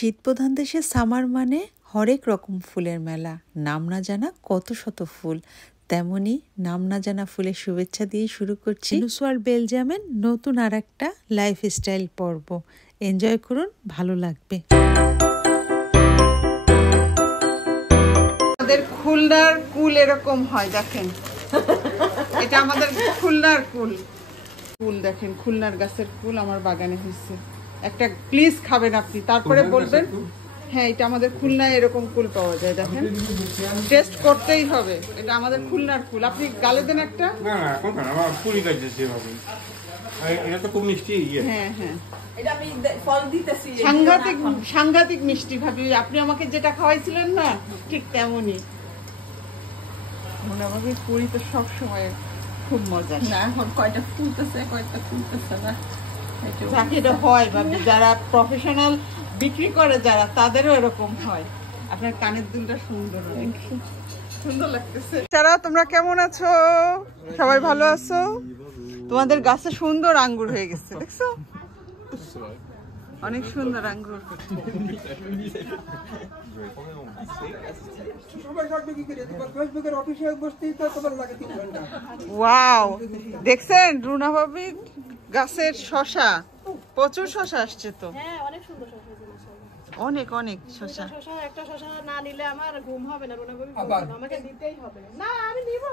শীতপ্রধান দেশে সামার মানে হরেক রকম ফুলের মেলা, নাম না জানা কত শত ফুল। তেমনি নাম না জানা ফুলের শুভেচ্ছা দিয়ে শুরু করছি নুসওয়াল বেলজিয়ামের নতুন আর একটা লাইফস্টাইল পর্ব। এনজয় করুন, ভালো লাগবে। আমাদের খুলনার কুল এরকম হয়, দেখেন এটা আমাদের খুলনার কুল। কুল দেখেন, খুলনার গাছের কুল আমার বাগানে হয়েছে একটা, প্লিজ খাবেন আপনি, তারপরে বলবেন। হ্যাঁ, এটা আমাদের খুলনায় এরকম কুল পাওয়া যায়, দেখেন টেস্ট করতেই হবে। এটা আমাদের খুলনার কুল, আপনি গালে দেন একটা। না না, এখন না, আমার পুরি কাটতেছে হবে। এটা তো খুব মিষ্টি। হ্যাঁ হ্যাঁ, এটা আমি ফল দিতেছি, সাংঘাতিক সাংঘাতিক মিষ্টি ভাবি। আপনি আমাকে যেটা খাওয়াইছিলেন না, ঠিক তেমনই মনে হবে। পুরি তো সব সময় খুব মজা। না এখন কয়টা ফুলতেছে কয়টা ফুলতেছে না, যাকে এটা হয় ভাবি, যারা প্রফেশনাল বিক্রি করে যারা, তাদেরও এরকম হয়। আপনার কানের দুলটা সুন্দর, অনেক সুন্দর লাগতেছে। যারা তোমরা কেমন আছো? সবাই ভালো আছো? তোমাদের গাছে সুন্দর আঙ্গুর হয়ে গেছে, দেখছো? অনেক সুন্দর আঙ্গুর। ওয়াও, দেখছেন রুনা ভাবি গাছের শশা, প্রচুর শশা আসছে তো। হ্যাঁ, অনেক সুন্দর শশা, অনেক অনেক শশা। শশা একটা শশা না নিলে আমার ঘুম হবে না, রুনা ভাবি আমাকে দিতেই হবে। না আমি নিব,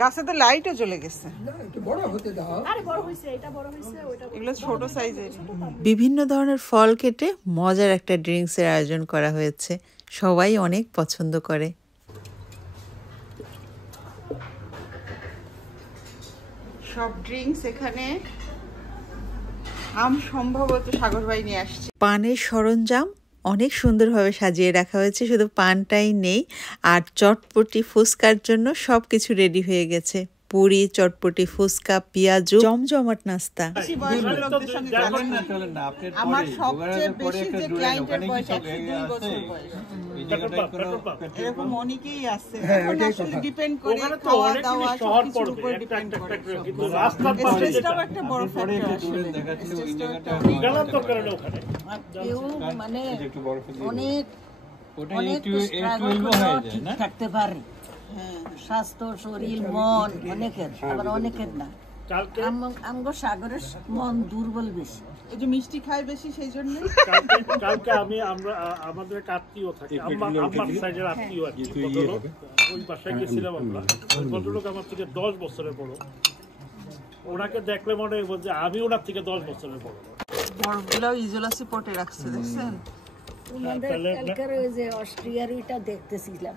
গাছে তো লাইটও জ্বলে গেছে। আরে বড় হইছে, এটা বড় হইছে, ওইটা এগুলো ছোট সাইজের। বিভিন্ন ধরনের ফল কেটে মজার একটা ড্রিঙ্কসের আয়োজন করা হয়েছে, সবাই অনেক পছন্দ করে। সব ড্রিঙ্কস এখানে, আম সম্ভবত সাগর ভাই নিয়ে আসছে। পানের সরঞ্জাম অনেক সুন্দরভাবে সাজিয়ে রাখা হয়েছে, শুধু পানটাই নেই। আর চটপটি ফুচকার জন্য সব কিছু রেডি হয়ে গেছে। পুরি, চটপটি, ফুচকা, পেঁয়াজু, জমজমাট নাস্তা। বয়সের লোকদের সঙ্গে যাবেন না। আমার সবচেয়ে বেশি যে ক্লায়েন্টের বয়স 102 বছর বয়স, এরকম অনেকেই আছে। এখন আসলে ডিপেন্ড করে খাওয়া দাওয়া সবকিছুর উপর ডিপেন্ড করে। স্ট্রেসটাও একটা বড় ফ্যাক্টর আসলে। কেউ মানে অনেক অনেক স্ট্রাগল ঠিক থাকতে পারে। স্বাস্থ্য, শরীর, মন অনেকের, আবার অনেকের না। আমগো সাগরের মন দুর্বল বেশি, এই যে মিষ্টি খায় বেশি, সেই জন্য। কালকে আমরা আমাদের আত্মীয় থাকি, আমার সাইডের আত্মীয় আর কি, ওই বাসায় গেছিলাম আমরা। ওই ভদ্রলোক আমার থেকে 10 বছরের বড়। ওনাকে দেখলে মনে হয় বলছে আমি ওনার থেকে 10 বছরের বড়। বরফগুলো ইজোলাসি পটে রাখছে, দেখছেন? ওনাদের কালকের ওই যে অস্ট্রিয়ার ওইটা দেখতেছিলাম।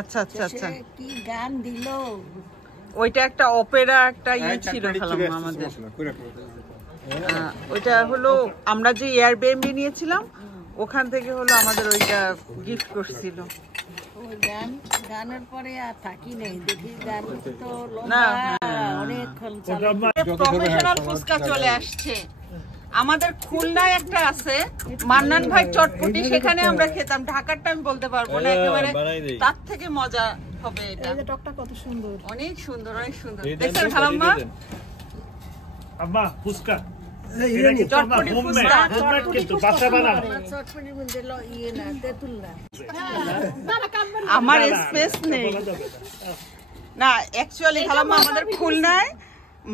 আচ্ছা আচ্ছা আচ্ছা, কি গান দিল! ওইটা একটা অপেরা, একটা ছিল আমাদের। ওইটা হলো আমরা যে এয়ারবিএনবি নিয়েছিলাম, ওখান থেকে হলো আমাদের ওইটা গিফট করছিল। ওই গানের পরে আর থাকি নেই, দেখি গান তো না, অনেকক্ষণ প্রফেশনাল ফুচকা চলে আসছে। আমাদের খুলনায় একটা আছে মান্নান ভাই চটপটি, সেখানে আমরা খেতাম। ঢাকারটা আমি বলতে পারবো না, একেবারে তার থেকে মজা হবে এটা। এই যে টকটা কত সুন্দর, অনেক সুন্দর, অনেক সুন্দর। দেখছেন খালাম্মা? আম্মা ফুচকা, চটপটি ফুচকা, চটপটির মধ্যে ইয়ে না, তেঁতুল না। আমার স্পেস নেই না। অ্যাকচুয়ালি খালাম্মা আমাদের খুলনায়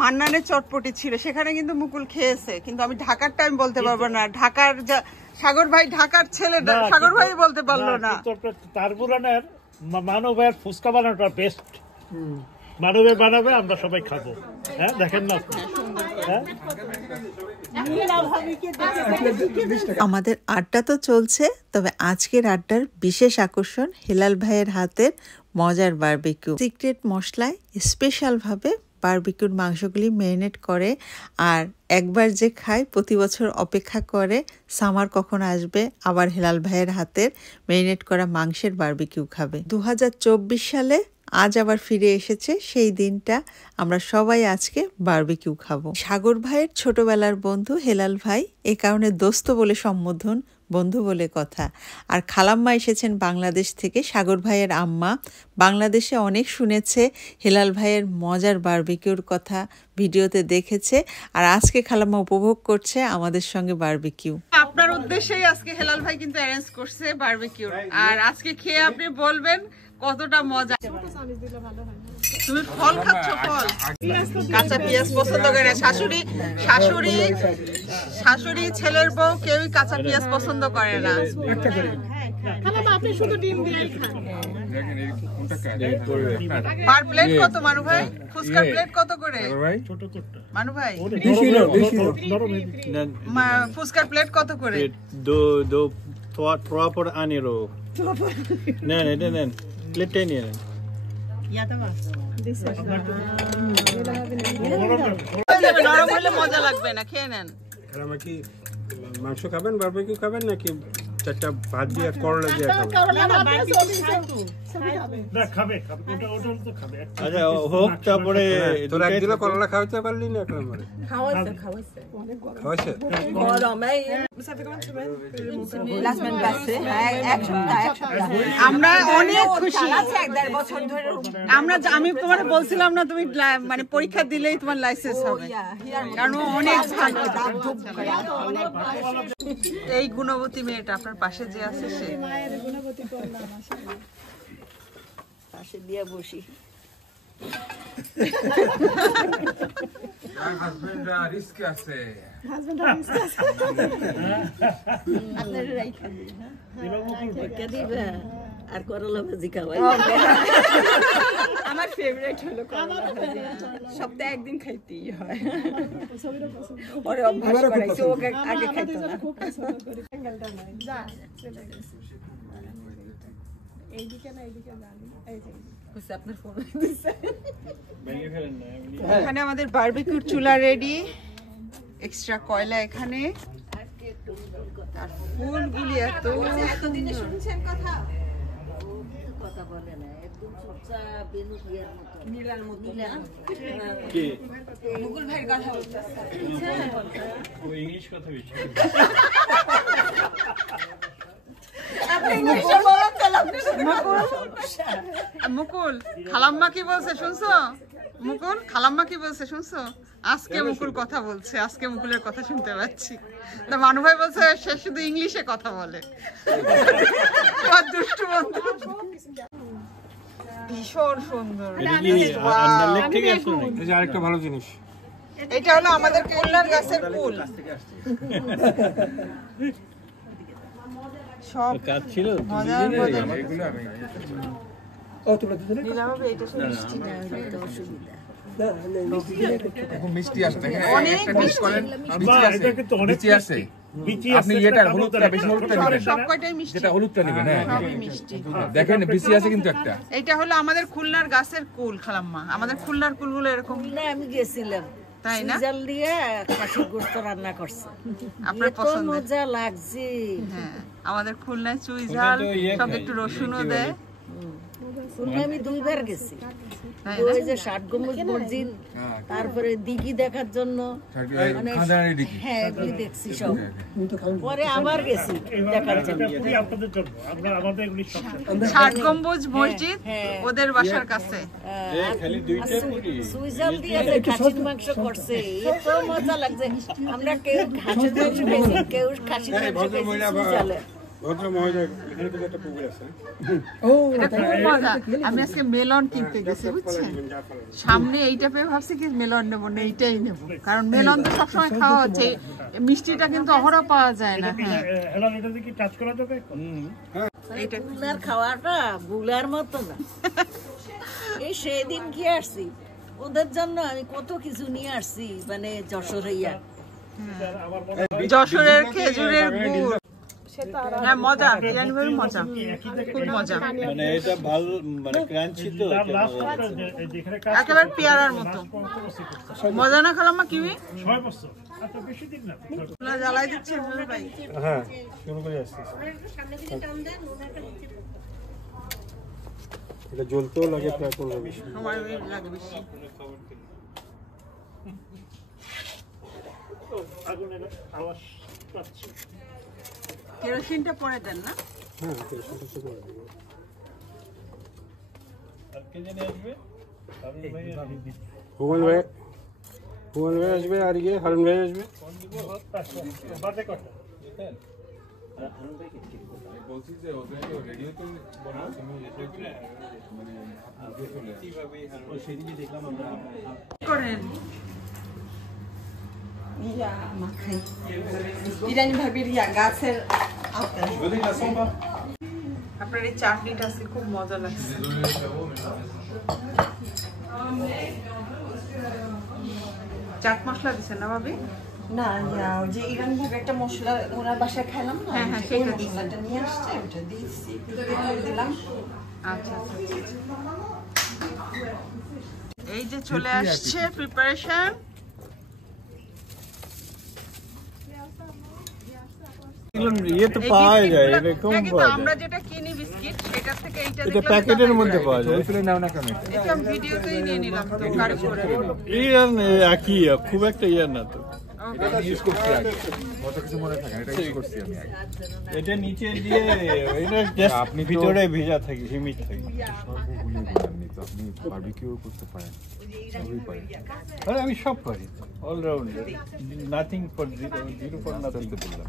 মান্নানের চটপটি ছিল, সেখানে কিন্তু মুকুল খেয়েছে, কিন্তু আমি ঢাকার টাইম বলতে পারবো না। ঢাকার সাগর ভাই ঢাকার ছেলে, সাগর ভাই বলতে পারলো না। তারপুরানের মানবের ফুচকা বানানোটা বেস্ট। মানবে বানাবে, আমরা সবাই খাবো। হ্যাঁ, দেখেন না? আমাদের আড্ডা তো চলছে, তবে আজকের আড্ডার বিশেষ আকর্ষণ হেলাল ভাইয়ের হাতের মজার বারবিকিউ। সিক্রেট মশলায় স্পেশালভাবে বারবিকিউর মাংসগুলি ম্যারিনেট করে, আর একবার যে খায় প্রতি বছর অপেক্ষা করে সামার কখন আসবে আবার হেলাল ভাইয়ের হাতের ম্যারিনেট করা মাংসের বারবিকিউ খাবে। 2024 সালে আজ আবার ফিরে এসেছে সেই দিনটা। আমরা সবাই আজকে বারবিকিউ খাবো। সাগর ভাইয়ের ছোটবেলার বন্ধু হেলাল ভাই, এ কারণে দোস্ত বলে সম্বোধন, বন্ধু বলে কথা। আর খালাম্মা এসেছেন বাংলাদেশ থেকে। সাগর ভাইয়ের আম্মা বাংলাদেশে অনেক শুনেছে হেলাল ভাইয়ের মজার বারবিকিউর কথা, ভিডিওতে দেখেছে, আর আজকে খালাম্মা উপভোগ করছে আমাদের সঙ্গে বারবিকিউ। আপনার উদ্দেশ্যেই আজকে হেলাল ভাই কিন্তু অ্যারেঞ্জ করছে বারবিকিউ, আর আজকে খেয়ে আপনি বলবেন কতটা মজা। তুমি ফল খাচ্ছ? ফল, কাঁচা পেঁয়াজ পছন্দ করে না। শাশুড়ি শাশুড়ি শাশুড়ি ছেলের বউ কেউই কাঁচা পেঁয়াজ পছন্দ করে না। আপনি শুধু ডিম দিয়েই খান। পার প্লেট কত মানু ভাই? ফুচকার প্লেট কত করে মানু ভাই? ফুচকার প্লেট কত করে? थोड़ा पर आने रो नहीं प्लेट नहीं নরম হলে মজা লাগবে না, খেয়ে নেন। কি মাংস খাবেন, বারবিকিউ খাবেন নাকি চারটা ভাত দিয়ে করলা দিয়ে খাবেন? আচ্ছা হোক, তারপরে তোরা একদিনও করলা খাওয়াতে পারলি না এখন? আমারে খাওয়াইছে আমরা অনেক খুশি। আমি তোমার বলছিলাম না, তুমি মানে পরীক্ষা দিলেই তোমার লাইসেন্স হবে, কারণ অনেক ভালো। এই গুণবতী মেয়েটা আপনার পাশে যে আছে সে। পাশে দিয়ে বসি। আর করলা ভাজি খাওয়াই আমার ফেভারিট হলো করলা ভাজি। সপ্তাহে একদিন খাইতেই হয়। ওরে অভ্যাস করাইছে, ওকে আগে খাইতো না। এখানে আমাদের বারবিকিউর চুলা রেডি, এক্সট্রা কয়লা এখানে, আর ফুলগুলি এত এতদিনে শুনছেন কথা কথা বলে না, একদম চুপচাপ বেনু বিয়ার মতো নীলার মতো। কি মুকুল ভাইয়ের কথা বলতেছে, ও ইংলিশ কথা বলছে। মুকুল খালাম্মা কি বলছে শুনছো? মুকুল খালাম্মা কি বলছে শুনছো? আজকে মুকুল কথা বলছে, আজকে মুকুলের কথা শুনতে পাচ্ছি। তা মানু ভাই বলছে সে শুধু ইংলিশে কথা বলে। দুষ্টু বন্ধু, ভীষণ সুন্দর। আরেকটা ভালো জিনিস, এটা হলো আমাদের কল্যাণ গাছের ফুল। সব কাজ ছিল মজার মজার। মিষ্টি আসবে, অনেক মিষ্টি আছে। আপনি এটা হলুদটা বেশি, হলুদটা নেবেন, সব কয়টাই মিষ্টি, যেটা হলুদটা নেবেন। হ্যাঁ সবই মিষ্টি। দেখেন বিসি আছে কিন্তু একটা। এটা হলো আমাদের খুলনার গাছের কুল খালাম্মা। আমাদের খুলনার কুলগুলো এরকম, না আমি গেছিলাম, তাই না? জাল দিয়ে খাসির গোশত রান্না করছে, আপনার এত পছন্দের। মজা লাগছে। হ্যাঁ, আমাদের খুলনায় চুই ঝাল, সঙ্গে একটু রসুনও দেয়। আমি 2 বার গেছি, তাই ওই যে 60 গম্বুজ মসজিদ, তারপরে দিঘি দেখার জন্য, মানে হ্যাঁ এগুলি দেখছি সব। পরে আবার গেছি দেখার জন্য। আপনাদের জন্য আমরা আমাদের এগুলি সব 60 গম্বুজ মসজিদ ওদের বাসার কাছে। সুইজাল দিয়ে যে খাসির মাংস করছে, এত মজা লাগছে। আমরা কেউ খাসির মাংস খেয়েছি, কেউ খাসির মাংস খেয়েছি সুইজালে। ভদ্র মহোদয়, এখানে কিন্তু একটা পুকুর আছে। এটা খুব মজা। আমি আজকে মেলন কিনতে গেছি, বুঝছেন? সামনে এইটা পেয়ে ভাবছি কি মেলন নেবো না, এইটাই নেবো, কারণ মেলন তো সবসময় খাওয়া হচ্ছে, মিষ্টিটা কিন্তু অহরহ পাওয়া যায় না। হ্যাঁ, এটা কি টাচ করা যাবে? এটা গুলার খাওয়াটা গুলার মতো না। এই সেদিন কি আসছি ওদের জন্য, আমি কত কিছু নিয়ে আসছি, মানে যশোরেইয়া যশোরের খেজুরের গুড়। হ্যাঁ মজা, বিরিয়ানি ভাবে মজা, খুব মজা। মানে এটা ভালো, মানে ক্রাঞ্চি তো একেবারে পেয়ারার মতো মজা না খালাম্মা? কিউই 6 বছর, এত বেশি দিন না। জ্বালাই দিচ্ছে ভাই। হ্যাঁ শুরু করে আসছি। এটা জ্বলতেও লাগে প্রায় 15 20 মিনিট। সময় লাগে বেশি। আগুনের আওয়াজ পাচ্ছি। কেরোসিনটা পরে দেন না? হ্যাঁ কেরোসিনটা তো করে দেবো। হুমায়ুন ভাই আসবে আর ইয়ে হারুন ভাই আসবে। বাজে কথা। বলছি যে ওদেরকে রেডিওতে বলো তুমি মানে আগে চলে ওই সেদিকে দেখলাম আমরা করেন ইয়া মাখাই ইরানি ভাবির ইয়া গাছের আপনার এই চাটনিটা আজকে খুব মজা লাগছে। চাট মশলা দিছেন না ভাবি? না ওই যে ইরান ভাবে একটা মশলা ওনার বাসায় খেলাম না, হ্যাঁ, ওই সেটা মশলাটা নিয়ে আসছে, ওটা দিয়েছি দিলাম। আচ্ছা আচ্ছা। এই যে চলে আসছে প্রিপারেশন। ইয়ে তো পাওয়া যায় এরকম পাওয়া যায়, আমরা যেটা কিনি বিস্কিট সেটা থেকে এইটা এটা দেখলাম প্যাকেটের মধ্যে পাওয়া যায়। ছবি তুলে নাও না কেন এটা? এটা আমি ভিডিওতেই নিয়ে নিলাম তো কারি করে। ইয়ার একই খুব একটা ইয়ার না তো। এটা ইউজ করছি আগে, কত কিছু মনে থাকে না, এটা ইউজ করছি আমি আগে। এটা নিচে দিয়ে এটা জাস্ট আপনি তো- ভিতরে ভেজা থাকে, হিমিট থাকে। সর্বগুলো বলেননি তো, আপনি বারবিকিউ করতে পারেন, সবই পারেন। আরে আমি সব পারি, allrounder, nothing for zero for nothing. বললাম